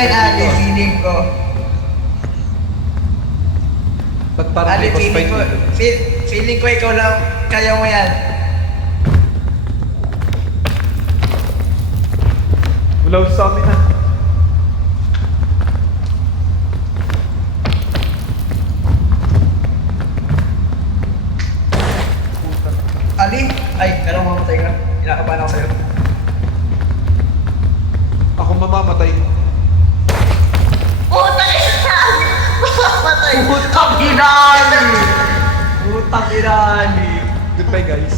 yan, Ali, feeling ko. Ba't parang Ali, may boss feeling fight ko, dito? feeling ko ikaw lang, kaya mo yan. Wala sa amin ha. Ali, ay, anong mamatay ka? Kinakabahan ako sa'yo. Ako mamamatay. Putang ina! Mamatay! Putang ina, Ali! Putang ina, Ali! Goodbye guys.